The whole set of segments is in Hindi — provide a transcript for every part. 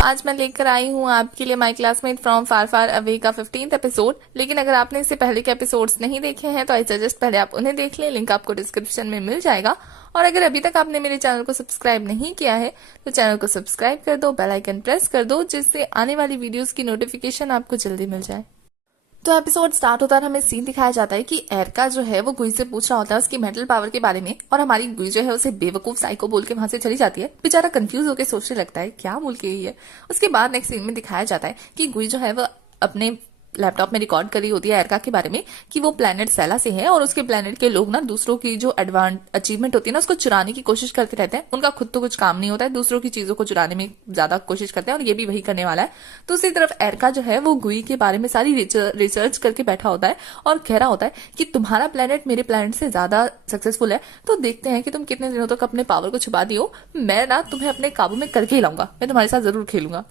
आज मैं लेकर आई हूँ आपके लिए माई classmate from far far away का 15th एपिसोड। लेकिन अगर आपने इससे पहले के एपिसोड्स नहीं देखे हैं तो आई सजेस्ट पहले आप उन्हें देख लें, लिंक आपको डिस्क्रिप्शन में मिल जाएगा। और अगर अभी तक आपने मेरे चैनल को सब्सक्राइब नहीं किया है तो चैनल को सब्सक्राइब कर दो, बेल आइकन प्रेस कर दो, जिससे आने वाली वीडियोस की नोटिफिकेशन आपको जल्दी मिल जाए। तो एपिसोड स्टार्ट होता है, हमें सीन दिखाया जाता है कि एरका जो है वो गुई से पूछ रहा होता है उसकी मेंटल पावर के बारे में, और हमारी गुई जो है उसे बेवकूफ साइको बोल के वहां से चली जाती है। बेचारा कंफ्यूज होकर सोचने लगता है क्या बोल के गई है। उसके बाद नेक्स्ट सीन में दिखाया जाता है कि गुई जो है वो अपने लैपटॉप में रिकॉर्ड करी होती है एरका के बारे में कि वो प्लेनेट सेला से है और उसके प्लेनेट के लोग ना दूसरों की जो एडवांस अचीवमेंट होती है ना उसको चुराने की कोशिश करते रहते हैं। उनका खुद तो कुछ काम नहीं होता है, दूसरों की चीजों को चुराने में ज्यादा कोशिश करते हैं और ये भी वही करने वाला है। दूसरी तरफ एरका जो है वो गुई के बारे में सारी रिसर्च करके बैठा होता है और कह रहा होता है कि तुम्हारा प्लेनेट मेरे प्लेनेट से ज्यादा सक्सेसफुल है, तो देखते हैं कि तुम कितने दिनों तक अपने पावर को छुपा दियो। मैं ना तुम्हें अपने काबू में करके ही लाऊंगा, मैं तुम्हारे साथ जरूर खेलूंगा।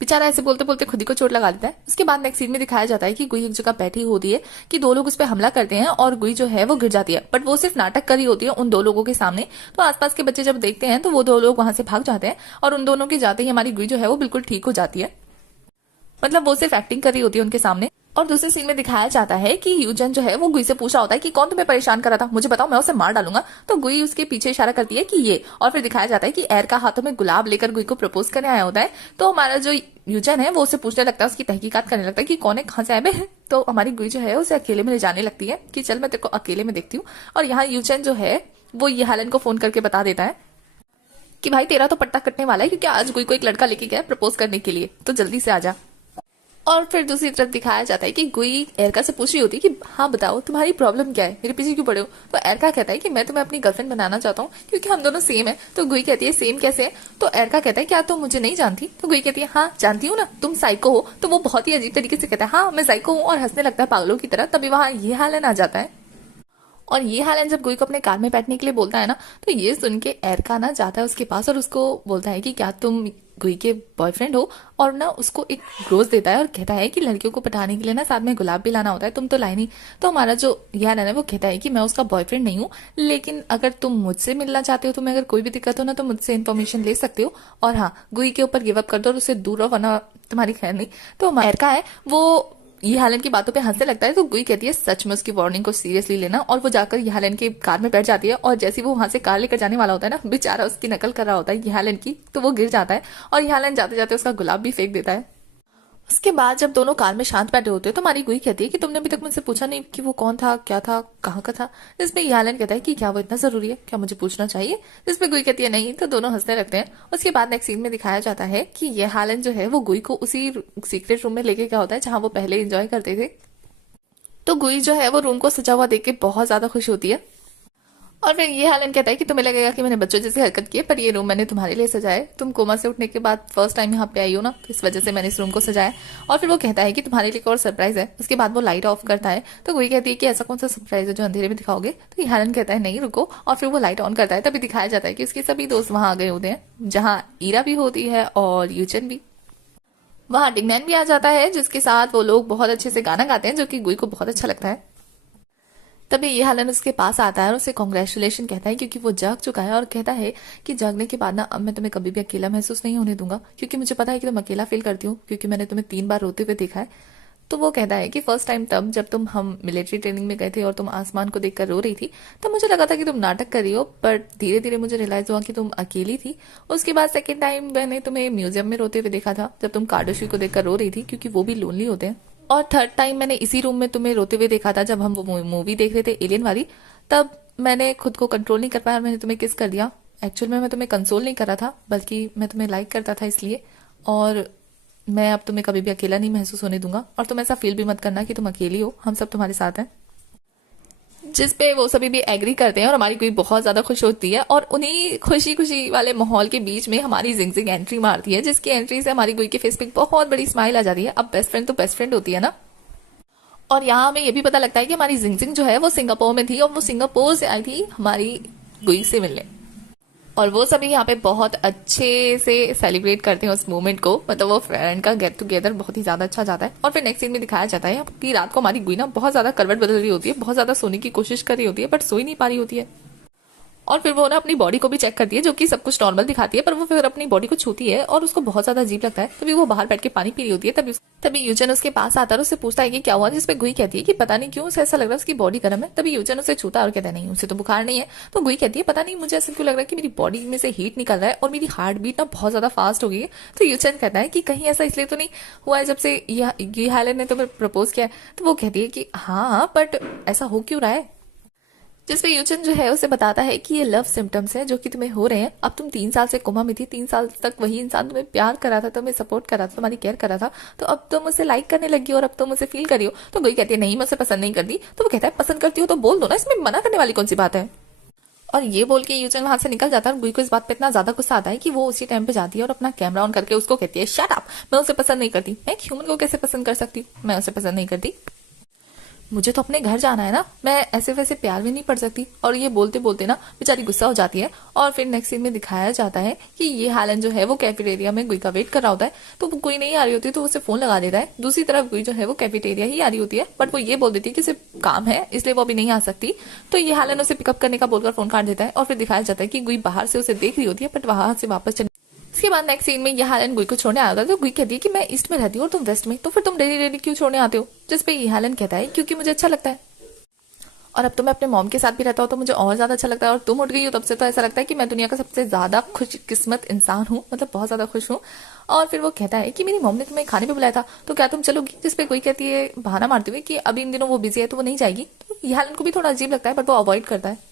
बेचारा ऐसे बोलते बोलते खुद ही को चोट लगा लेता है। उसके बाद नेक्स्ट सीन में दिखाया जाता है कि गुई एक जगह बैठी होती है कि दो लोग उस पर हमला करते हैं और गुई जो है वो गिर जाती है, बट वो सिर्फ नाटक करी होती है उन दो लोगों के सामने। तो आसपास के बच्चे जब देखते हैं तो वो दो लोग वहां से भाग जाते हैं और उन दोनों के जाते ही हमारी गुई जो है वो बिल्कुल ठीक हो जाती है। मतलब वो सिर्फ एक्टिंग कर रही होती है उनके सामने। और दूसरे सीन में दिखाया जाता है कि यूजन जो है वो गुई से पूछा होता है कि कौन तुम्हें परेशान कर रहा था, मुझे बताओ, मैं उसे मार डालूंगा। तो गुई उसके पीछे इशारा करती है कि ये, और फिर दिखाया जाता है कि एरका हाथों में गुलाब लेकर गुई को प्रपोज करने आया होता है। तो हमारा जो यूजन है वो उसे पूछने लगता है, उसकी तहकीकात करने लगता है कि कौन है, कहां से आए हैं। तो हमारी गुई जो है उसे अकेले में ले जाने लगती है कि चल मैं तेरे को अकेले में देखती हूँ। और यहाँ यूजन जो है वो ये हालन को फोन करके बता देता है कि भाई तेरा तो पट्टा कटने वाला है, क्योंकि आज गुई को एक लड़का लेके गया प्रपोज करने के लिए, तो जल्दी से आ जा। और फिर दूसरी तरफ दिखाया जाता है कि गुई एरका से पूछ रही होती है कि हाँ बताओ तुम्हारी प्रॉब्लम क्या है, मेरे पीछे क्यों पड़े हो। तो एरका कहता है कि मैं तुम्हें अपनी गर्लफ्रेंड बनाना चाहता हूँ क्योंकि हम दोनों सेम है। तो गुई कहती है सेम कैसे है। तो एरका कहता है क्या तुम मुझे नहीं जानती। तो गुई कहती है हाँ जानती हूँ ना, तुम साइको हो। तो वो बहुत ही अजीब तरीके से कहता है हाँ मैं साइको हूँ और हंसने लगता है पागलों की तरह। तभी वहां ये हालन आ जाता है। और ये हालन जब गुई को अपने कार में बैठने के लिए बोलता है ना, तो ये सुन के एरका ना जाता है उसके पास और उसको बोलता है कि क्या तुम गुई के बॉयफ्रेंड हो, और ना उसको एक रोज देता है और कहता है कि लड़कियों को पटाने के लिए ना साथ में गुलाब भी लाना होता है, तुम तो लाई नहीं। तो हमारा जो यह हालन है वो कहता है कि मैं उसका बॉयफ्रेंड नहीं हूँ, लेकिन अगर तुम मुझसे मिलना चाहते हो, तुम्हें अगर कोई भी दिक्कत हो ना तो मुझसे इन्फॉर्मेशन ले सकते हो। और हाँ गुई के ऊपर गिव अप कर दो और उससे दूर रहो वरना तुम्हारी खैर नहीं। तो एरका है वो ये हालन की बातों पे हंसने लगता है। तो गुई कहती है सच में उसकी वार्निंग को सीरियसली लेना, और वो जाकर ये हालन की कार में बैठ जाती है। और जैसे वो वहां से कार लेकर जाने वाला होता है ना, बेचारा उसकी नकल कर रहा होता है ये हालन की, तो वो गिर जाता है और ये हालन जाते जाते उसका गुलाब भी फेंक देता है। उसके बाद जब दोनों कार में शांत बैठे होते हैं तो हमारी गुई कहती है कि तुमने अभी तक मुझसे पूछा नहीं कि वो कौन था, क्या था, कहाँ का था। जिसमें यालन कहता है कि क्या वो इतना जरूरी है, क्या मुझे पूछना चाहिए। जिसमें गुई कहती है नहीं। तो दोनों हंसने लगते हैं। उसके बाद नेक्स्ट सीन में दिखाया जाता है कि ये हालन जो है वो गुई को उसी सीक्रेट रूम में लेके गया होता है जहां वो पहले एंजॉय करते थे। तो गुई जो है वो रूम को सजा हुआ देख के बहुत ज्यादा खुश होती है। और फिर ये हालन कहता है कि तुम्हें लगेगा कि मैंने बच्चों जैसी हरकत की है, पर ये रूम मैंने तुम्हारे लिए सजाया है। तुम कोमा से उठने के बाद फर्स्ट टाइम यहाँ पे आई हो ना, तो इस वजह से मैंने इस रूम को सजाया। और फिर वो कहता है कि तुम्हारे लिए एक और सरप्राइज है। उसके बाद वो लाइट ऑफ करता है। तो गुई कहती है कि ऐसा कौन सा सरप्राइज है जो अंधेरे में दिखाओगे। तो ये हालन कहता है नहीं रुको, और फिर वो लाइट ऑन करता है। तभी दिखाया जाता है कि उसके सभी दोस्त वहां आ गए होते हैं, जहाँ ईरा भी होती है और यूचन भी। वहां डिगमैन भी आ जाता है, जिसके साथ वो लोग बहुत अच्छे से गाना गाते हैं जो कि गुई को बहुत अच्छा लगता है। तभी ये हालन उसके पास आता है और उसे कॉन्ग्रेचुलेशन कहता है क्योंकि वो जाग चुका है, और कहता है कि जागने के बाद ना अब मैं तुम्हें कभी भी अकेला महसूस नहीं होने दूंगा, क्योंकि मुझे पता है कि तुम अकेला फील करती हो, क्योंकि मैंने तुम्हें 3 बार रोते हुए देखा है। तो वो कहता है कि फर्स्ट टाइम तब जब हम मिलिट्री ट्रेनिंग में गए थे और तुम आसमान को देखकर रो रही थी, तब मुझे लगा था कि तुम नाटक कर रही हो, पर धीरे धीरे मुझे रियलाइज हुआ कि तुम अकेली थी। उसके बाद सेकेंड टाइम मैंने तुम्हें म्यूजियम में रोते हुए देखा था जब तुम कार्डोशी को देखकर रो रही थी, क्योंकि वो भी लोनली होते हैं। और थर्ड टाइम मैंने इसी रूम में तुम्हें रोते हुए देखा था जब हम वो मूवी देख रहे थे एलियन वाली। तब मैंने खुद को कंट्रोल नहीं कर पाया और मैंने तुम्हें किस कर दिया। एक्चुअल में मैं तुम्हें कंसोल नहीं कर रहा था, बल्कि मैं तुम्हें लाइक करता था इसलिए। और मैं अब तुम्हें कभी भी अकेला नहीं महसूस होने दूंगा, और तुम ऐसा फील भी मत करना कि तुम अकेली हो, हम सब तुम्हारे साथ हैं। जिस पे वो सभी भी एग्री करते हैं और हमारी गुई बहुत ज्यादा खुश होती है। और उन्हीं खुशी खुशी वाले माहौल के बीच में हमारी जिंगजिंग एंट्री मारती है, जिसकी एंट्री से हमारी गुई के फेस पे बहुत बड़ी स्माइल आ जाती है। अब बेस्ट फ्रेंड तो बेस्ट फ्रेंड होती है ना। और यहाँ हमें ये भी पता लगता है कि हमारी जिंगजिंग जो है वो सिंगापुर में थी और वो सिंगापुर से आई थी हमारी गुई से मिलने। और वो सभी यहाँ पे बहुत अच्छे से सेलिब्रेट करते हैं उस मोमेंट को। मतलब वो फ्रेंड का गेट टुगेदर बहुत ही ज्यादा अच्छा जाता है। और फिर नेक्स्ट सीन में दिखाया जाता है कि रात को हमारी गुई ना बहुत ज्यादा करवट बदल रही होती है, बहुत ज्यादा सोने की कोशिश कर रही होती है, बट सो ही नहीं पा रही होती है। और फिर वो ना अपनी बॉडी को भी चेक करती है, जो कि सब कुछ नॉर्मल दिखाती है, पर वो फिर अपनी बॉडी को छूती है और उसको बहुत ज्यादा अजीब लगता है। तभी वो बाहर बैठ के पानी पी रही होती है। तभी यूजन उसके पास आता है और उससे पूछता है कि क्या हुआ, जिसपे गुई कहती है कि पता नहीं क्यों उसे ऐसा लग रहा है उसकी बॉडी गर्म है। तभी यूजन उसे छूता है और कहता है नहीं, उसे तो बुखार नहीं है। तो गुई कहती है पता नहीं मुझे ऐसा क्यों लग रहा है कि मेरी बॉडी में से हीट निकल रहा है और मेरी हार्ट बीट ना बहुत ज्यादा फास्ट हो गई है। तो यूजन कहता है कि कहीं ऐसा इसलिए तो नहीं हुआ है जब से ये हालन ने तुम्हें प्रपोज किया है। तो वो कहती है कि हाँ, बट ऐसा हो क्यों रहा है। जिसपे यूचन जो है उसे बताता है कि ये लव सिम्टम्स हैं जो कि तुम्हें हो रहे हैं। अब तुम 3 साल से कोमा में थी, 3 साल तक वही इंसान तुम्हें प्यार करा था, तुम्हें सपोर्ट करा था, तुम्हारी केयर करा था, तो अब तुम उसे लाइक करने लगी और अब तुम उसे फील करी हो। तो गुई कहती है नहीं, मैं उसे पसंद नहीं करती। तो वो कहता है पसंद करती हो तो बोल दो ना, इसमें मना करने वाली कौन सी बात है। और ये बोल के यूचन वहां से निकल जाता है और गुई को इस बात पे इतना ज्यादा गुस्सा आता है कि वो उसी टाइम पे जाती है और अपना कैमरा ऑन करके उसको कहती है शट अप, मैं उसे पसंद नहीं करती। मैं एक ह्यूमन को कैसे पसंद कर सकती हूँ, मैं उसे पसंद नहीं करती। मुझे तो अपने घर जाना है ना, मैं ऐसे वैसे प्यार भी नहीं पड़ सकती। और ये बोलते बोलते ना बेचारी गुस्सा हो जाती है। और फिर नेक्स्ट सीन में दिखाया जाता है कि ये हालन जो है वो कैफेटेरिया में गुई का वेट कर रहा होता है। तो वो गुई नहीं आ रही होती तो उसे फोन लगा देता है। दूसरी तरफ गुई जो है वो कैफेटेरिया ही आ रही होती है, बट वो ये बोल देती है कि सिर्फ काम है इसलिए वो अभी नहीं आ सकती। तो ये हालन उसे पिकअप करने का बोलकर फोन काट देता है। और फिर दिखाया जाता है कि गुई बाहर से उसे देख रही होती है, बट वहां से वापस इसके बाद नेक्स्ट सीन में यह हालन गुई को छोड़ने आया होता है। तो गुई कहती है कि मैं ईस्ट में रहती हूँ और तुम वेस्ट में, तो फिर तुम डेली डेली क्यों छोड़ने आते हो। जिसपे ये हालन कहता है क्योंकि मुझे अच्छा लगता है और अब तो मैं अपने मॉम के साथ भी रहता हूँ तो मुझे और ज्यादा अच्छा लगता है। और तुम उठ गई हो तब से तो ऐसा लगता है कि मैं दुनिया का सबसे ज्यादा खुशकिस्मत इंसान हूँ, मतलब बहुत ज्यादा खुश हूँ। और फिर वो कहता है कि मेरी मॉम ने तुम्हें खाने पे बुलाया था तो क्या तुम चलोगी। जिसपे कोई कहती है बहाना मारते हुए कि अभी इन दिनों वो बिजी है तो वो नहीं जाएगी। तो ये हालन को भी थोड़ा अजीब लगता है, बट वो अवॉइड करता है।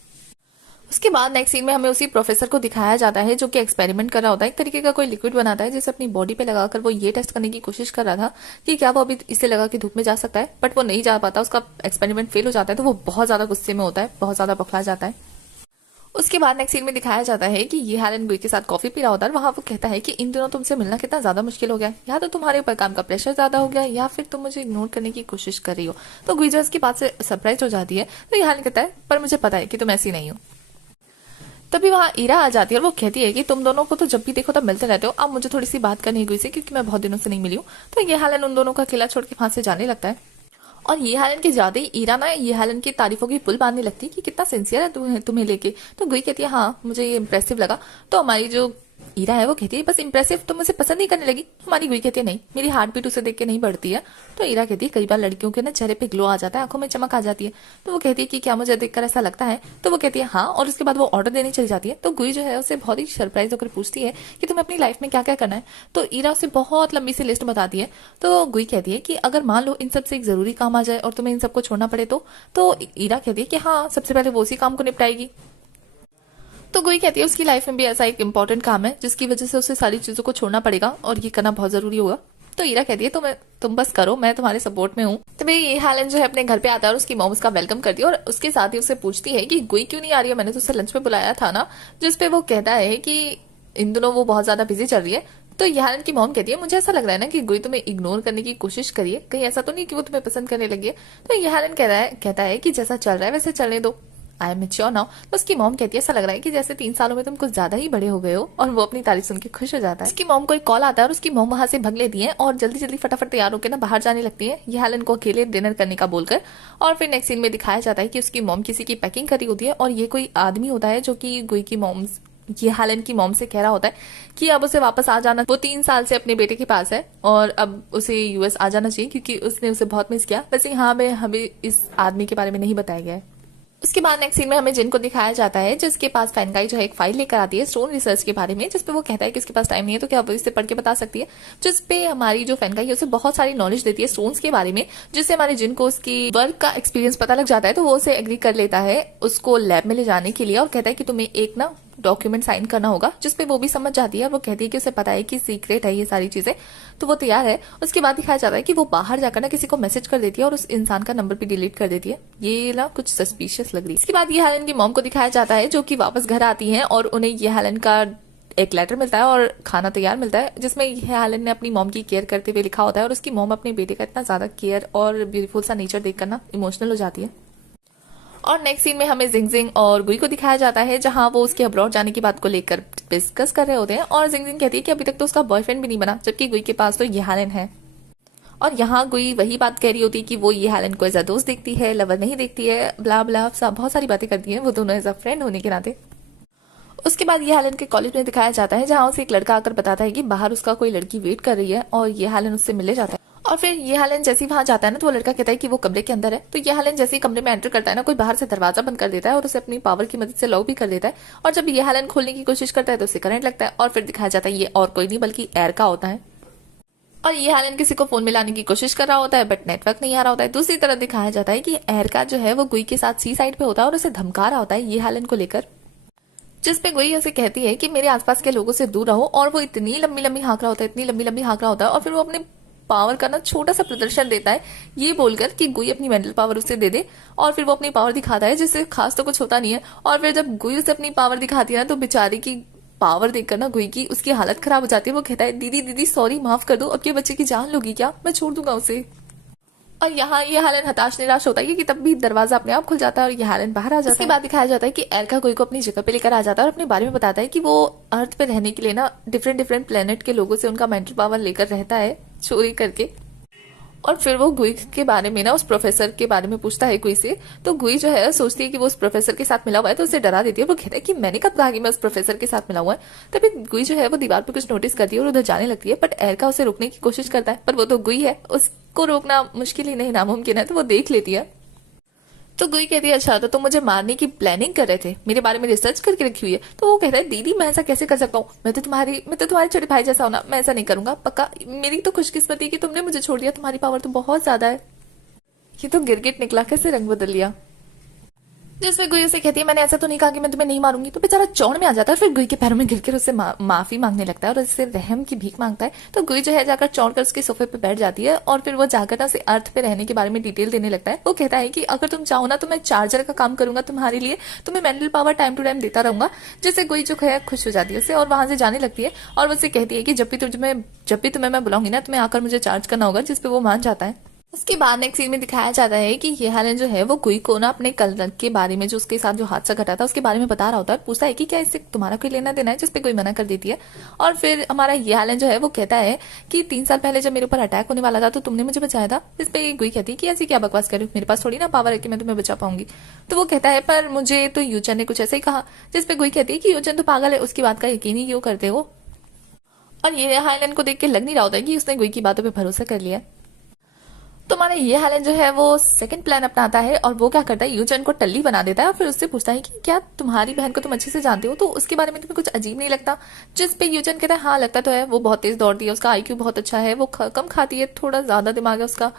उसके बाद नेक्स्ट सीन में हमें उसी प्रोफेसर को दिखाया जाता है जो कि एक्सपेरिमेंट कर रहा होता है। एक तरीके का कोई लिक्विड बनाता है जिसे अपनी बॉडी पे लगाकर वो ये टेस्ट करने की कोशिश कर रहा था कि क्या वो अभी इसे लगा के धूप में जा सकता है, बट वो नहीं जा पाता। उसका एक्सपेरिमेंट फेल हो जाता है तो वो बहुत ज्यादा गुस्से में होता है, बहुत ज्यादा बौखला जाता है। उसके बाद नेक्स्ट सीन में दिखाया जाता है कि ये हालन गुई के साथ कॉफी पी रहा होता है। वहां वो कहता है कि इन दिनों तुमसे मिलना कितना ज्यादा मुश्किल हो गया, या तो तुम्हारे ऊपर काम का प्रेशर ज्यादा हो गया या फिर तुम मुझे इग्नोर करने की कोशिश कर रही हो। तो गुई जो इसकी बात से सरप्राइज हो जाती है। तो ये हालन कहता है पर मुझे पता है कि तुम ऐसी नहीं हो। तभी वहां ईरा आ जाती है और वो कहती है कि तुम दोनों को तो जब भी देखो तब मिलते रहते हो, अब मुझे थोड़ी सी बात करनी है गुई से क्योंकि मैं बहुत दिनों से नहीं मिली हूँ। तो ये हालन उन दोनों का किला छोड़ के वहां से जाने लगता है। और ये हालन के ज्यादा ही ईरा ना ये हालन की तारीफों की पुल बांधने लगती है कि कितना सिंसियर है तुम्हें लेके। तो गुई कहती है हाँ मुझे ये इंप्रेसिव लगा। तो हमारी जो ईरा है वो कहती है बस इंप्रेसिव, तो मुझे पसंद नहीं करने लगी। हमारी गुई कहती है नहीं, मेरी हार्ट बीट उसे देख के नहीं बढ़ती है। तो ईरा कहती है कई बार लड़कियों के ना चेहरे पे ग्लो आ जाता है, आंखों में चमक आ जाती है। तो वो कहती है कि क्या मुझे देखकर ऐसा लगता है। तो वो कहती है हाँ, और उसके बाद वो ऑर्डर देने चली जाती है। तो गुई जो है उसे बहुत ही सरप्राइज होकर पूछती है कि तुम्हें अपनी लाइफ में क्या क्या करना है। तो ईरा उसे बहुत लंबी सी लिस्ट बताती है। तो गुई कहती है कि अगर मान लो इन सबसे एक जरूरी काम आ जाए और तुम्हें इन सबको छोड़ना पड़े तो ईरा कहती है कि हाँ सबसे पहले वो उसी काम को निपटाएगी। तो गुई कहती है उसकी लाइफ में भी ऐसा एक इम्पोर्टेंट काम है जिसकी वजह से उसे सारी चीजों को छोड़ना पड़ेगा और ये करना बहुत जरूरी होगा। तो ईरा कहती है तुम बस करो, मैं तुम्हारे सपोर्ट में हूँ। तो भाई ये हालन जो है अपने घर पे आता है और उसकी मॉम उसका वेलकम करती है और उसके साथ ही उससे पूछती है कि गुई क्यों नहीं आ रही है, मैंने तो उसे लंच पे बुलाया था ना। जिसपे वो कहता है कि इन दिनों वो बहुत ज्यादा बिजी चल रही है। तो ये हालन की मॉम कहती है मुझे ऐसा लग रहा है ना कि गुई तुम्हें इग्नोर करने की कोशिश करिए, कहीं ऐसा तो नहीं कि वो तुम्हें पसंद करने लगी है। तो ये हालन कहता है कि जैसा चल रहा है वैसे चलने दो, आई एम मेच्योर नाउ। तो उसकी मॉम कहती है ऐसा लग रहा है कि जैसे 3 सालों में तुम कुछ ज्यादा ही बड़े हो गए हो। और वो अपनी तारीफ सुन के खुश हो जाता है। उसकी मॉम को एक कॉल आता है और उसकी मॉम वहां से भग लेती है और जल्दी जल्दी फटाफट तैयार होकर ना बाहर जाने लगती है ये हालन को अकेले डिनर करने का बोलकर। और फिर नेक्स्ट सीन में दिखाया जाता है कि उसकी मॉम किसी की पैकिंग करी होती है और ये कोई आदमी होता है जो कि गुई की मॉम ये हालन की मॉम से कह रहा होता है कि अब उसे वापस आ जाना। वो 3 साल से अपने बेटे के पास है और अब उसे यूएस आ जाना चाहिए क्योंकि उसने उसे बहुत मिस किया। वैसे यहाँ में हमें इस आदमी के बारे में नहीं बताया गया है। उसके बाद नेक्स्ट सीन में हमें जिन को दिखाया जाता है जिसके पास फैनगाई जो है एक फाइल लेकर आती है स्टोन रिसर्च के बारे में, जिसपे वो कहता है कि उसके पास टाइम नहीं है तो क्या वो इसे पढ़ के बता सकती है। जिसपे हमारी जो फैनगाई है उसे बहुत सारी नॉलेज देती है स्टोन्स के बारे में, जिससे हमारे जिन को उसकी वर्क का एक्सपीरियंस पता लग जाता है। तो वो उसे एग्री कर लेता है उसको लैब में ले जाने के लिए और कहता है कि तुम्हें एक ना डॉक्यूमेंट साइन करना होगा। जिसपे वो भी समझ जाती है। वो कहती है कि उसे पता है कि सीक्रेट है ये सारी चीजें, तो वो तैयार है। उसके बाद दिखाया जाता है कि वो बाहर जाकर ना किसी को मैसेज कर देती है और उस इंसान का नंबर भी डिलीट कर देती है। ये ना कुछ सस्पिशियस लग रही है। इसके बाद ये हालन की मॉम को दिखाया जाता है जो कि वापस घर आती है और उन्हें ये हालन का एक लेटर मिलता है और खाना तैयार मिलता है जिसमें यह हालन ने अपनी मॉम की केयर करते हुए लिखा होता है। और उसकी मॉम अपने बेटे का इतना ज्यादा केयर और ब्यूटीफुल सा नेचर देखकर ना इमोशनल हो जाती है। और नेक्स्ट सीन में हमें जिंगजिंग और गुई को दिखाया जाता है जहां वो उसके अब्रॉड जाने की बात को लेकर डिस्कस कर रहे होते हैं। और जिंगजिंग कहती है कि अभी तक तो उसका बॉयफ्रेंड भी नहीं बना, जबकि गुई के पास तो ये हालन है। और यहाँ गुई वही बात कह रही होती है कि वो ये हालन को एज अ दोस्त देखती है, लवर नहीं देखती है, ब्ला ब्ला बहुत सारी बातें करती है वो दोनों एज अ फ्रेंड होने के नाते। उसके बाद ये हेलन के कॉलेज में दिखाया जाता है जहाँ उसे एक लड़का आकर बताता है कि बाहर उसका कोई लड़की वेट कर रही है और ये हेलन उससे मिलने जाता है। और फिर ये हेलन जैसे ही वहां जाता है ना तो वो लड़का कहता है कि वो कमरे के अंदर है। तो ये हेलन जैसे ही कमरे में एंटर करता है ना कोई बाहर से दरवाजा बंद कर देता है और उसे अपनी पावर की मदद से लॉक भी कर देता है। और जब ये हेलन खोलने की कोशिश करता है तो उसे करंट लगता है और फिर दिखाया जाता है ये और कोई नहीं बल्कि एरका होता है। और ये हेलन किसी को फोन मिलाने की कोशिश कर रहा होता है बट नेटवर्क नहीं आ रहा होता है। दूसरी तरफ दिखाया जाता है कि एरका जो है वो गुई के साथ सी साइड पे होता है और उसे धमका रहा होता है ये हेलन को लेकर, जिसपे गुई उसे कहती है कि मेरे आसपास के लोगों से दूर रहो। और वो इतनी लंबी लंबी हाँक रहा होता है, इतनी लंबी लंबी हाँक रहा होता है और फिर वो अपने पावर का ना छोटा सा प्रदर्शन देता है ये बोलकर कि गुई अपनी मेंटल पावर उसे दे दे। और फिर वो अपनी पावर दिखाता है जिससे खास तो कुछ होता नहीं है। और फिर जब गुई उसे अपनी पावर दिखाती है ना तो बेचारी की पावर देखकर ना गुई की उसकी हालत खराब हो जाती है। वो कहता है दीदी दीदी सॉरी माफ कर दो, अब के बच्चे की जान लोगी क्या, मैं छोड़ दूंगा उसे। और यहाँ ये हेलन हताश निराश होता है कि तब भी दरवाजा अपने आप खुल जाता है और ये हेलन बाहर आ जाता है। उसके बाद दिखाया जाता है कि एरका गुई को अपनी जगह पे लेकर आ जाता है और अपने बारे में बताता है कि वो अर्थ पे रहने के लिए ना डिफरेंट डिफरेंट प्लेनेट के लोगों से उनका मेंटल पावर लेकर रहता है चोरी करके। और फिर वो गुई के बारे में ना उस प्रोफेसर के बारे में पूछता है गुई से। तो गुई जो है सोचती है कि वो उस प्रोफेसर के साथ मिला हुआ है तो उसे डरा देती है। वो कहता है कि मैंने कब कहा कि मैं उस प्रोफेसर के साथ मिला हुआ है। तभी गुई जो है वो दीवार पर कुछ नोटिस करती है और उधर जाने लगती है बट एरका उसे रोकने की कोशिश करता है पर वो तो गुई है, उसको रोकना मुश्किल ही नहीं नामुमकिन है। तो वो देख लेती है। तो गुई कहती है अच्छा तो तुम मुझे मारने की प्लानिंग कर रहे थे, मेरे बारे में रिसर्च करके रखी हुई है। तो वो कहता है दीदी मैं ऐसा कैसे कर सकता हूँ, मैं तो तुम्हारे छोटे भाई जैसा हूं ना, मैं ऐसा नहीं करूंगा पक्का। मेरी तो खुशकिस्मती है कि तुमने मुझे छोड़ दिया, तुम्हारी पावर तो बहुत ज्यादा है। ये तो गिरगिट निकला, कैसे रंग बदल लिया। जिसमें गुई उसे कहती है मैंने ऐसा तो नहीं कहा कि मैं तुम्हें नहीं मारूंगी। तो बेचारा चौड़ में आ जाता है फिर गुई के पैरों में गिरकर उससे माफी मांगने लगता है और उससे रहम की भीख मांगता है। तो गुई जो है जाकर चौड़ कर उसके सोफे पे बैठ जाती है और फिर वो जाकर ना उसे अर्थ पे रहने के बारे में डिटेल देने लगता है। वो कहता है कि अगर तुम चाहो ना तो मैं चार्जर का काम करूंगा तुम्हारे लिए, तुम्हें mental power time to time देता रहूंगा। जिससे गुई जो है खुश हो जाती है उससे और वहां से जाने लगती है। और उससे कहती है कि जब भी तुम्हें मैं बुलाऊंगी ना तुम्हें आकर मुझे चार्ज करना होगा, जिसपे वो मान जाता है। उसके बाद नेक्स्ट सीन में दिखाया जाता है कि ये हेलन जो है वो गुई को ना अपने कल के बारे में जो उसके साथ जो हादसा घटा था उसके बारे में बता रहा होता है। पूछता है कि क्या इससे तुम्हारा कोई लेना देना है, जिसपे कोई मना कर देती है। और फिर हमारा ये हेलन जो है वो कहता है कि 3 साल पहले जब मेरे ऊपर अटैक होने वाला था तो तुमने मुझे बचाया था। इस पे गुई कहती है कि ऐसी क्या बकवास कर रही हूँ, मेरे पास थोड़ी ना पावर है कि मैं तुम्हें बचा पाऊंगी। तो वो कहता है पर मुझे तो यूचन ने कुछ ऐसा ही कहा। जिसपे गुई कहती है कि यूचन तो पागल है, उसकी बात का यकीन ही क्यों करते हो। और ये हेलन को देख के लग नहीं रहा होता है कि उसने गुई की बातों पर भरोसा कर लिया। तो हमारा ये हेलन जो है वो सेकंड प्लान अपनाता है और वो क्या करता है यूचन को टल्ली बना देता है और फिर उससे पूछता है कि क्या तुम्हारी बहन को तुम अच्छे से जानते हो, तो उसके बारे में तुम्हें कुछ अजीब नहीं लगता। जिस पे यूचन कहता है हाँ लगता तो है, वो बहुत तेज दौड़ती है, उसका आईक्यू बहुत अच्छा है, वो कम खाती है, थोड़ा ज्यादा दिमाग है उसका।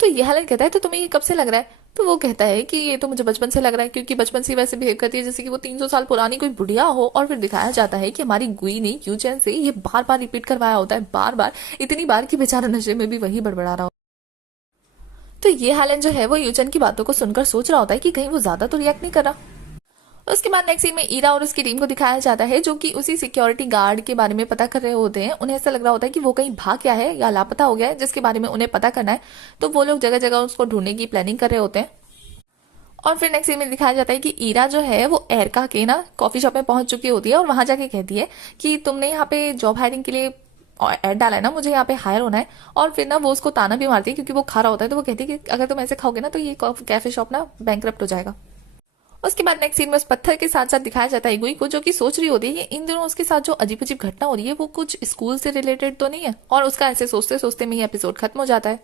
तो ये हेलन कहता है तो तुम्हें ये कब से लग रहा है। तो वो कहता है कि ये तो मुझे बचपन से लग रहा है क्योंकि बचपन से वैसे बिहेव करती है जैसे कि वो 300 साल पुरानी कोई बुढ़िया हो। और फिर दिखाया जाता है कि हमारी गुई ने यूचन से ये बार बार रिपीट करवाया होता है, बार बार, इतनी बार कि बेचारा नशे में भी वही बड़बड़ा रहा। तो ये हेलन जो है वो यूचन की बातों को सुनकर सोच रहा होता है कि कहीं वो ज्यादा तो रिएक्ट नहीं कर रहा। उसके बाद नेक्स्ट सीन में ईरा और उसकी टीम को दिखाया जाता है जो कि उसी सिक्योरिटी गार्ड के बारे में पता कर रहे होते हैं। उन्हें ऐसा लग रहा होता है कि वो कहीं भाग गया है या लापता हो गया है जिसके बारे में उन्हें पता करना है। तो वो लोग जगह जगह उसको ढूंढने की प्लानिंग कर रहे होते हैं। और फिर नेक्स्ट सीन में दिखाया जाता है कि ईरा जो है वो एरका के ना कॉफी शॉप में पहुंच चुकी होती है और वहां जाके कहती है कि तुमने यहाँ पे जॉब हायरिंग के लिए ऐड डाला है ना, मुझे यहाँ पे हायर होना है। और फिर ना वो उसको ताना भी मारती है क्योंकि वो खा रहा होता है। तो वो कहती है कि अगर तुम ऐसे खाओगे ना तो ये कैफे शॉप ना बैंकरप्ट हो जाएगा। उसके बाद नेक्स्ट सीन में उस पत्थर के साथ साथ दिखाया जाता है गुई को जो कि सोच रही होती है कि इन दिनों उसके साथ जो अजीब अजीब घटना हो रही है वो कुछ स्कूल से रिलेटेड तो नहीं है। और उसका ऐसे सोचते सोचते में ही एपिसोड खत्म हो जाता है।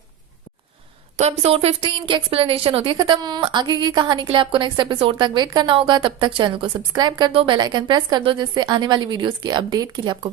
तो एपिसोड 15 की एक्सप्लेनेशन होती है खत्म। आगे की कहानी के लिए आपको नेक्स्ट एपिसोड तक वेट करना होगा। तब तक चैनल को सब्सक्राइब कर दो, बेल आइकन प्रेस कर दो जिससे आने वाली वीडियोस की अपडेट के लिए आपको